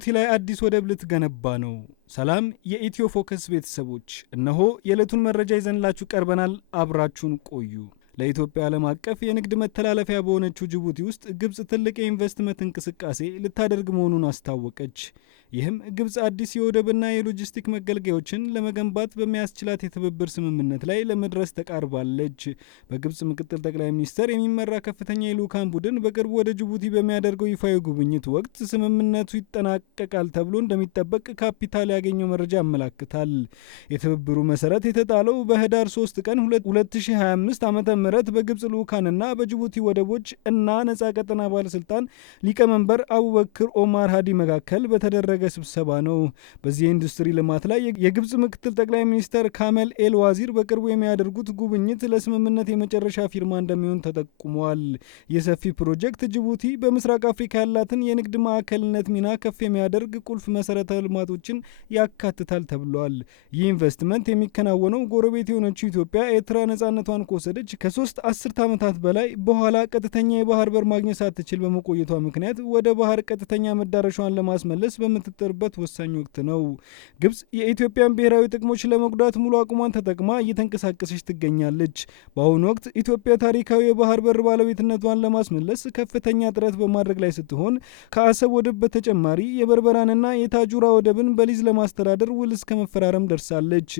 ጅቡቲ ላይ አዲስ ወደብ ልትገነባ ነው። ሰላም የኢትዮ ፎከስ ቤተሰቦች፣ እነሆ የዕለቱን መረጃ ይዘንላችሁ ቀርበናል። አብራችሁን ቆዩ። ለኢትዮጵያ ዓለም አቀፍ የንግድ መተላለፊያ በሆነችው ጅቡቲ ውስጥ ግብጽ ትልቅ የኢንቨስትመንት እንቅስቃሴ ልታደርግ መሆኑን አስታወቀች። ይህም ግብጽ አዲስ የወደብና የሎጂስቲክ መገልገያዎችን ለመገንባት በሚያስችላት የትብብር ስምምነት ላይ ለመድረስ ተቃርባለች። በግብጽ ምክትል ጠቅላይ ሚኒስትር የሚመራ ከፍተኛ የልዑካን ቡድን በቅርቡ ወደ ጅቡቲ በሚያደርገው ይፋዊ ጉብኝት ወቅት ስምምነቱ ይጠናቀቃል ተብሎ እንደሚጠበቅ ካፒታል ያገኘው መረጃ ያመላክታል። የትብብሩ መሰረት የተጣለው በህዳር 3 ቀን 2025 ዓ.ም በግብጽ ልዑካንና በጅቡቲ ወደቦች እና ነጻ ቀጠና ባለስልጣን ሊቀመንበር አቡበክር ኦማር ሃዲ መካከል በተደረገ ስብሰባ ነው። በዚህ የኢንዱስትሪ ልማት ላይ የግብጽ ምክትል ጠቅላይ ሚኒስትር ካመል ኤል ዋዚር በቅርቡ የሚያደርጉት ጉብኝት ለስምምነት የመጨረሻ ፊርማ እንደሚሆን ተጠቁሟል። የሰፊ ፕሮጀክት ጅቡቲ በምስራቅ አፍሪካ ያላትን የንግድ ማዕከልነት ሚና ከፍ የሚያደርግ ቁልፍ መሰረተ ልማቶችን ያካትታል ተብሏል። ይህ ኢንቨስትመንት የሚከናወነው ጎረቤት የሆነችው ኢትዮጵያ ኤርትራ ነጻነቷን ከወሰደች ከ3 አስርት ዓመታት በላይ በኋላ ቀጥተኛ የባህር በር ማግኘት ሳትችል በመቆየቷ ምክንያት ወደ ባህር ቀጥተኛ መዳረሻዋን ለማስመለስ በምትጥርበት ወሳኝ ወቅት ነው። ግብጽ የኢትዮጵያን ብሔራዊ ጥቅሞች ለመጉዳት ሙሉ አቅሟን ተጠቅማ እየተንቀሳቀሰች ትገኛለች። በአሁኑ ወቅት ኢትዮጵያ ታሪካዊ የባህር በር ባለቤትነቷን ለማስመለስ ከፍተኛ ጥረት በማድረግ ላይ ስትሆን ከአሰብ ወደብ በተጨማሪ የበርበራንና የታጁራ ወደብን በሊዝ ለማስተዳደር ውል እስከ መፈራረም ደርሳለች።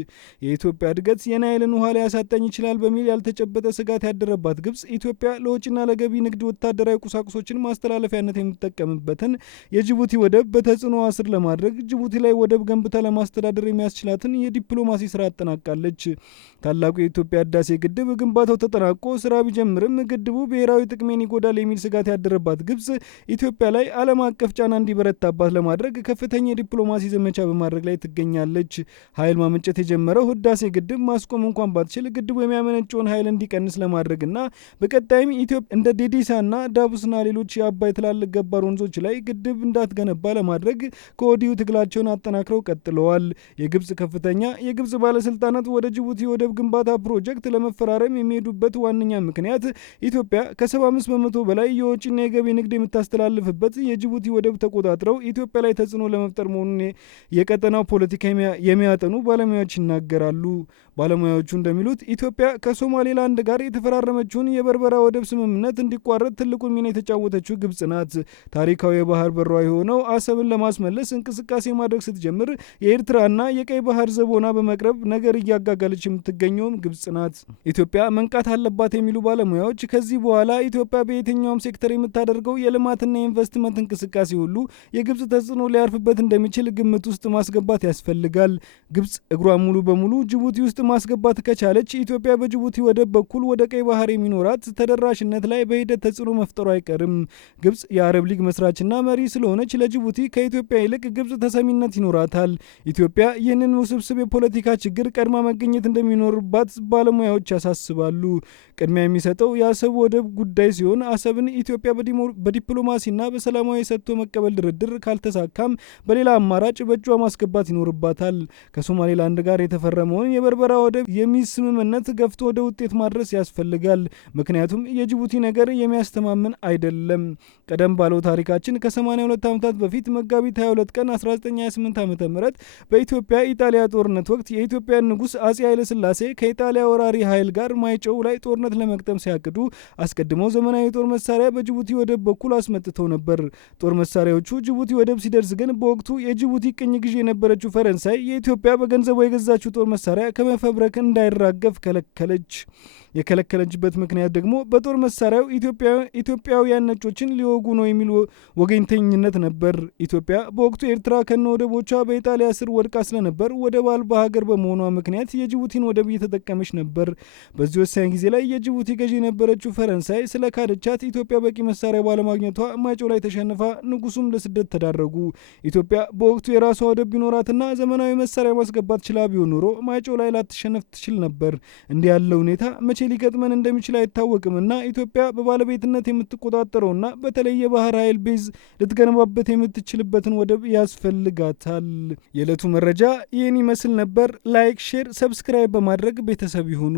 የኢትዮጵያ እድገት የናይልን ውሃ ሊያሳጣኝ ይችላል በሚል ያልተጨበጠ ስጋት ያደረባት ግብጽ ኢትዮጵያ ለውጭና ለገቢ ንግድ ወታደራዊ ቁሳቁሶችን ማስተላለፊያነት የምትጠቀምበትን የጅቡቲ ወደብ በተጽዕኖ ስር ለማድረግ ጅቡቲ ላይ ወደብ ገንብታ ለማስተዳደር የሚያስችላትን የዲፕሎማሲ ስራ አጠናቃለች። ታላቁ የኢትዮጵያ ህዳሴ ግድብ ግንባታው ተጠናቆ ስራ ቢጀምርም ግድቡ ብሔራዊ ጥቅሜን ይጎዳል የሚል ስጋት ያደረባት ግብጽ ኢትዮጵያ ላይ ዓለም አቀፍ ጫና እንዲበረታባት ለማድረግ ከፍተኛ የዲፕሎማሲ ዘመቻ በማድረግ ላይ ትገኛለች። ኃይል ማመንጨት የጀመረው ህዳሴ ግድብ ማስቆም እንኳን ባትችል ግድቡ የሚያመነጨውን ኃይል እንዲቀንስ ለማድረግና በቀጣይም ኢትዮጵያ እንደ ዴዴሳና ዳቡስና ሌሎች የአባይ ትላልቅ ገባር ወንዞች ላይ ግድብ እንዳትገነባ ለማድረግ ከወዲሁ ትግላቸውን አጠናክረው ቀጥለዋል። የግብጽ ከፍተኛ የግብጽ ባለስልጣናት ወደ ጅቡቲ ወደብ ግንባታ ፕሮጀክት ለመፈራረም የሚሄዱበት ዋነኛ ምክንያት ኢትዮጵያ ከ75 በመቶ በላይ የውጭና የገቢ ንግድ የምታስተላልፍበት የጅቡቲ ወደብ ተቆጣጥረው ኢትዮጵያ ላይ ተጽዕኖ ለመፍጠር መሆኑን የቀጠናው ፖለቲካ የሚያጠኑ ባለሙያዎች ይናገራሉ። ባለሙያዎቹ እንደሚሉት ኢትዮጵያ ከሶማሌላንድ ጋር የተፈራረመችውን የበርበራ ወደብ ስምምነት እንዲቋረጥ ትልቁን ሚና የተጫወተችው ግብጽ ናት። ታሪካዊ የባህር በሯ የሆነው አሰብን ለማስመለስ እንቅስቃሴ ማድረግ ስትጀምር የኤርትራና የቀይ ባህር ዘብ ሆና በመቅረብ ነገር እያጋጋለች የምትገኘውም ግብጽ ናት። ኢትዮጵያ መንቃት አለባት የሚሉ ባለሙያዎች ከዚህ በኋላ ኢትዮጵያ በየትኛውም ሴክተር የምታደርገው የልማትና የኢንቨስትመንት እንቅስቃሴ ሁሉ የግብጽ ተጽዕኖ ሊያርፍበት እንደሚችል ግምት ውስጥ ማስገባት ያስፈልጋል። ግብጽ እግሯን ሙሉ በሙሉ ጅቡቲ ውስጥ ማስገባት ከቻለች ኢትዮጵያ በጅቡቲ ወደብ በኩል ወደ ቀይ ባህር የሚኖራት ተደራሽነት ላይ በሂደት ተጽዕኖ መፍጠሩ አይቀርም። ግብጽ የአረብ ሊግ መስራችና መሪ ስለሆነች ለጅቡቲ ከኢትዮጵያ ይልቅ ግብጽ ተሰሚነት ይኖራታል። ኢትዮጵያ ይህንን ውስብስብ የፖለቲካ ችግር ቀድማ መገኘት እንደሚኖርባት ባለሙያዎች ያሳስባሉ። ቅድሚያ የሚሰጠው የአሰብ ወደብ ጉዳይ ሲሆን አሰብን ኢትዮጵያ በዲፕሎማሲና በሰላማዊ ሰጥቶ መቀበል ድርድር ካልተሳካም በሌላ አማራጭ በእጇ ማስገባት ይኖርባታል። ከሶማሌላንድ ጋር የተፈረመውን የበርበራ ወደብ የሚዝ ስምምነት ገፍቶ ወደ ውጤት ማድረስ ያስፈልጋል። ምክንያቱም የጅቡቲ ነገር የሚያስተማምን አይደለም። ቀደም ባለው ታሪካችን ከ82 ዓመታት በፊት መጋቢት 22 ቀን 1928 ዓ.ም በኢትዮጵያ ኢጣሊያ ጦርነት ወቅት የኢትዮጵያ ንጉስ አጼ ኃይለ ሥላሴ ከኢጣሊያ ወራሪ ኃይል ጋር ማይጨው ላይ ጦርነት ለመቅጠም ሲያቅዱ አስቀድመው ዘመናዊ ጦር መሳሪያ በጅቡቲ ወደብ በኩል አስመጥተው ነበር። ጦር መሳሪያዎቹ ጅቡቲ ወደብ ሲደርስ ግን በወቅቱ የጅቡቲ ቅኝ ግዢ የነበረችው ፈረንሳይ የኢትዮጵያ በገንዘቧ የገዛችው ጦር መሳሪያ ከመፈብረክ እንዳይራገፍ ከለከለች። የከለከለችበት ምክንያት ደግሞ በጦር መሳሪያው ኢትዮጵያውያን ነጮችን ሊወጉ ነው የሚል ወገኝተኝነት ነበር። ኢትዮጵያ በወቅቱ ኤርትራ ከነ ወደቦቿ በኢጣሊያ ስር ወድቃ ስለነበር ወደብ አልባ ሀገር በመሆኗ ምክንያት የጅቡቲን ወደብ እየተጠቀመች ነበር። በዚህ ወሳኝ ጊዜ ላይ የጅቡቲ ገዢ የነበረችው ፈረንሳይ ስለ ካደቻት ኢትዮጵያ በቂ መሳሪያ ባለማግኘቷ ማይጨው ላይ ተሸንፋ ንጉሱም ለስደት ተዳረጉ። ኢትዮጵያ በወቅቱ የራሷ ወደብ ቢኖራትና ዘመናዊ መሳሪያ ማስገባት ችላ ቢሆን ኖሮ ማይጨው ላይ ላትሸነፍ ትችል ነበር። እንዲህ ያለው ሁኔታ መቼ ሊገጥመን እንደሚችል አይታወቅምና ኢትዮጵያ በባለቤትነት የምትቆጣጠረውና በተለይ የባህር ኃይል ቤዝ ልትገነባበት የምትችልበትን ወደብ ያስፈልጋታል። የዕለቱ መረጃ ይህን ይመስል ነበር። ላይክ፣ ሼር፣ ሰብስክራይብ በማድረግ ቤተሰብ ይሁኑ።